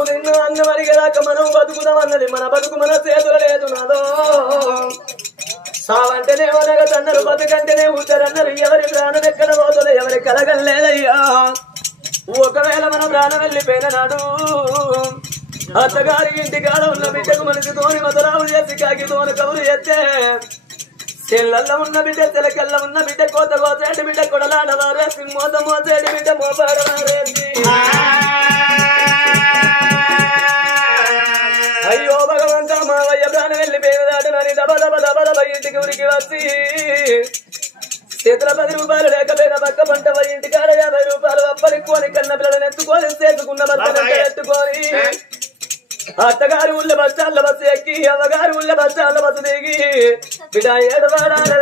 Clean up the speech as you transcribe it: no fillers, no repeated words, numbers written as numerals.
నువ్వు నిన్ను అన్న మరిగేదాకా మనం బతుకుదామన్నది మన బతుకు మన చేతులు లేదు నాదో సావంటేనేమో నగతన్నారు బతుకంటేనే ఉంటారన్నారు ఎవరి ప్రాణం ఎక్కడ పోతుందో ఎవరి కలగలేదయ్యా ఒకవేళ మన ప్రాణం వెళ్ళిపోయిన నాడు అత్తగారి ఇంటికాడ ఉన్న బిడ్డకు మనసుతోని మధురావు చేసి కాకితోని కబురు చేస్తే చెల్లల్లో ఉన్న బిడ్డ తెలకెల్ల ఉన్న బిడ్డ కోత కోసేటి బిడ్డ కొడలాడవారే సింహోత మోసేటి బిడ్డ మోపాడవారేసి అయ్యో భగవంత మావయ్య ప్రాణం వెళ్ళిపోయినదాటనని దబ దబ దబ దబ ఇంటికి ఉరికి వచ్చి చేతుల 10 రూపాయలు లేకపోయినా పక్క పంట ఇంటికాడ 50 రూపాయలు అప్పలుకొని కన్న పిల్లలను ఎత్తుకొని చేసుకున్న బట్టలు ఎత్తుకొని అత్తగారు ఊళ్ళ బస్టాండ్ల బస్సు ఎక్కి అమ్మగారు ఊళ్ళ బస్టాండ్ల బస్సు దిగి బిడ్డ ఏడవాడాలి